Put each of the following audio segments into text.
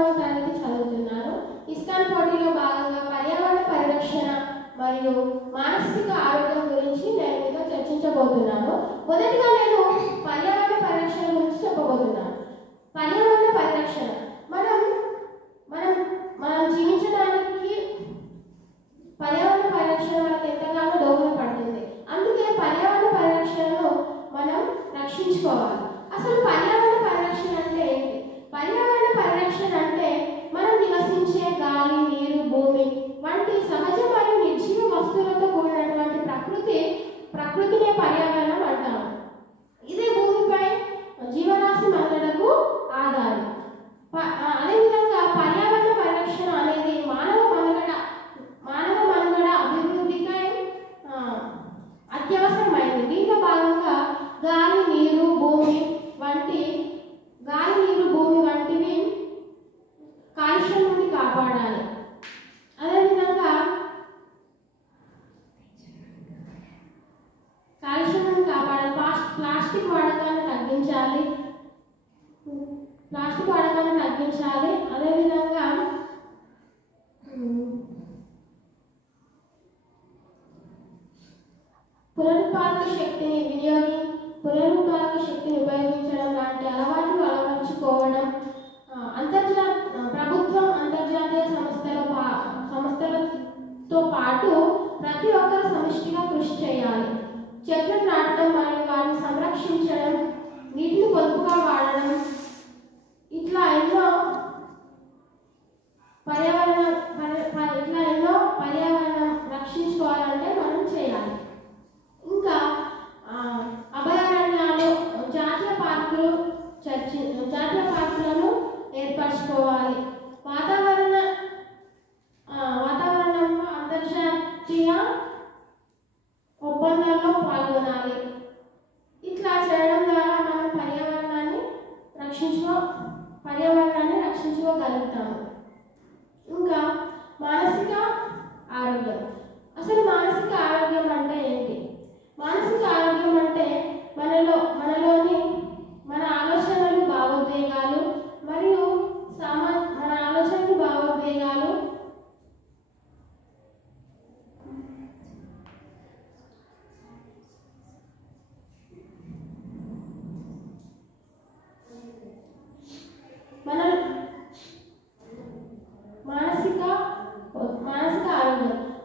తరగతి చదువుతున్నారు. ఇస్కాన్ పోటీలో భాగంగా పర్యావరణ పరిరక్షణ మరియు మానసిక ఆరోగ్యం గురించి నేను మీతో చర్చించబోతున్నాను. మొదటిగా నేను పర్యావరణ పరిరక్షణ గురించి చెప్పబోతున్నాను. పర్యావరణ పరిరక్షణ మనం మనం మనం జీవించడానికి పర్యావరణ పరిరక్షణ మనకు ఎంతగానో దోహదపడుతుంది. అందుకే పర్యావరణ పరిరక్షణను మనం రక్షించుకోవాలి. అసలు పర్యావరణ పరిరక్షణ అంటే ఏంటి? పర్యావరణ పరిరక్షణ అంటే మనం నివసించే గాలి, నీరు, భూమి వంటి సహజ మరియు నిర్జీవ వస్తువులతో కూడినటువంటి ప్రకృతినే పర్యావరణం అంటాము. ఇదే భూమిపై జీవరాశి మనుగడకు ఆధారం. అదేవిధంగా పర్యావరణ పరిరక్షణ అనేది మానవ మనుగడ అభివృద్ధికై అత్యవసరమైనది. దీంట్లో భాగంగా గాలి, నీరు, భూమి వంటివి కాలుష్యం నుండి కాపాడాలి. అదేవిధంగా ప్లాస్టిక్ వాడకాన్ని తగ్గించాలి. అదేవిధంగా పునరుత్పాదక శక్తిని ఉపయోగించడం లాంటి అలవాట్లు అలవర్చుకోవడం, ప్రభుత్వం అంతర్జాతీయ సంస్థలతో పాటు ప్రతి ఒక్కరు సమిష్టిగా కృషి చేయాలి. చెట్లను నాటడం మరియు వాటిని సంరక్షించడం, నీటిని పొదుపుగా వాడడం, ఇట్లా ఎన్నో పర్యావరణం రక్షించుకోవాలంటే మనం చేయాలి. ఇంకా అభయారణ్యాలు, జాతీయ పార్కులను ఏర్పరచుకోవాలి. వాతావరణంలో అంతర్జాతీయ ఒప్పందాల్లో పాల్గొనాలి. ఇట్లా చేయడం ద్వారా మనం పర్యావరణాన్ని రక్షించుకోగలుగుతాము. ఇంకా మానసిక ఆరోగ్యం. అసలు మానసిక ఆరోగ్యం అంటే ఏంటి? మానసిక ఆరోగ్యం అంటే మనలోని మన ఆలోచనలు, భావోద్వేగాలు మరియు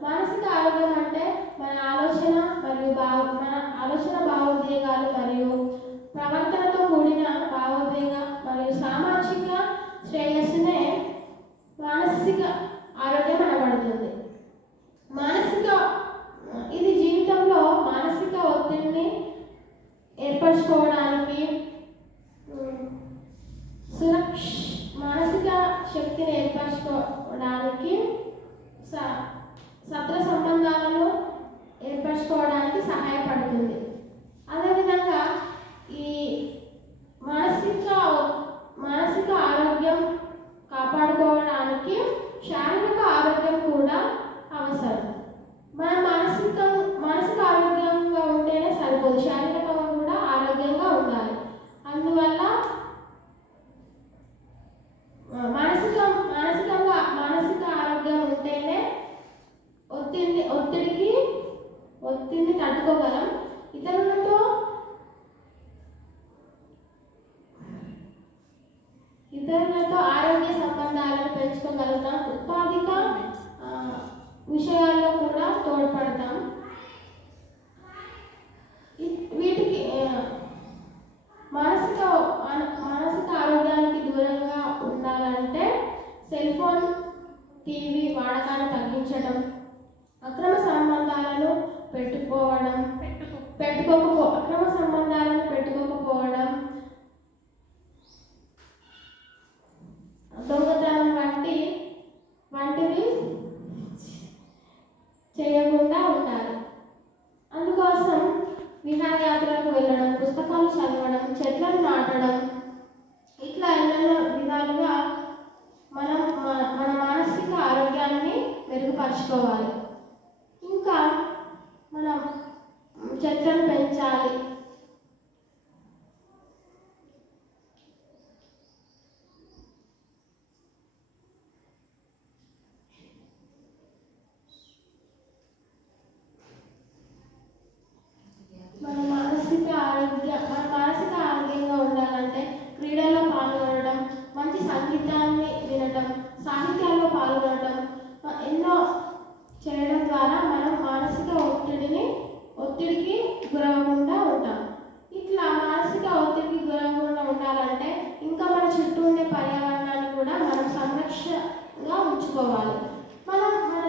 మానసిక ఆరోగ్యం అంటే మన ఆలోచన భావోద్వేగాలు మరియు ప్రవర్తనతో కూడిన భావోద్వేగ మరియు సామాజిక శ్రేయస్సునే మానసిక ఆరోగ్యం అనబడుతుంది. ఇది జీవితంలో మానసిక ఒత్తిడిని ఏర్పరచుకోవడానికి, మానసిక శక్తిని ఏర్పరచుకోవడానికి, సత్ర సంబంధాలను ఏర్పరచుకోవడానికి సహాయపడుతుంది. అదేవిధంగా ఈ మానసిక ఆరోగ్యం కాపాడుకోవడానికి శారీరక ఆరోగ్యం కూడా అవసరం. మన మానసిక ఆరోగ్యంగా ఉంటేనే సరిపోదు, శారీరకంగా కూడా ఆరోగ్యంగా ఉండాలి. అందువల్ల మానసిక ఆరోగ్యం ఉంటేనే ఒత్తిడిని తట్టుకోగలం. ఇతరులతో ఆరోగ్య సంబంధాలను పెంచుకోగలుగుతాం. ఉత్పాదిక విషయాల్లో కూడా తోడ్పడతాం. వీటికి మానసిక ఆరోగ్యానికి దూరంగా ఉండాలంటే సెల్ ఫోన్, టీవీ వాడకాన్ని తగ్గించడం, అక్రమ సంబంధాలను పెట్టుకోకపోవడం, దొంగతనం వంటివి చేయకుండా ఉండాలి. అందుకోసం విహారయాత్రలకు వెళ్ళడం, పుస్తకాలు చదవడం, చెట్లను నాటడం, ఇట్లా ఎన్నెన్నో విధాలుగా మనం మన మానసిక ఆరోగ్యాన్ని మెరుగుపరచుకోవాలి. ఇంకా మనం చెట్లను పెంచాలి. చుట్టూ ఉండే పర్యావరణాన్ని కూడా మనం సంరక్షణగా ఉంచుకోవాలి. మన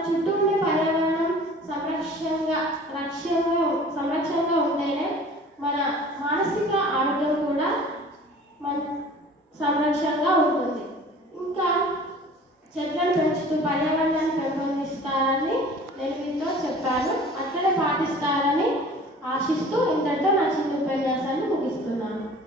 చుట్టూ ఉండే పర్యావరణం సంరక్షణగా ఉంటేనే మన మానసిక ఆరోగ్యం కూడా మన సంరక్షణగా ఉంటుంది. ఇంకా చెట్లను పెంచుతూ పర్యావరణాన్ని పెంపొందిస్తారని నేను మీతో చెప్పాను. అట్లనే పాటిస్తారని ఆశిస్తూ ఇంతటితో నా చిన్న ఉపన్యాసాన్ని ముగిస్తున్నాను.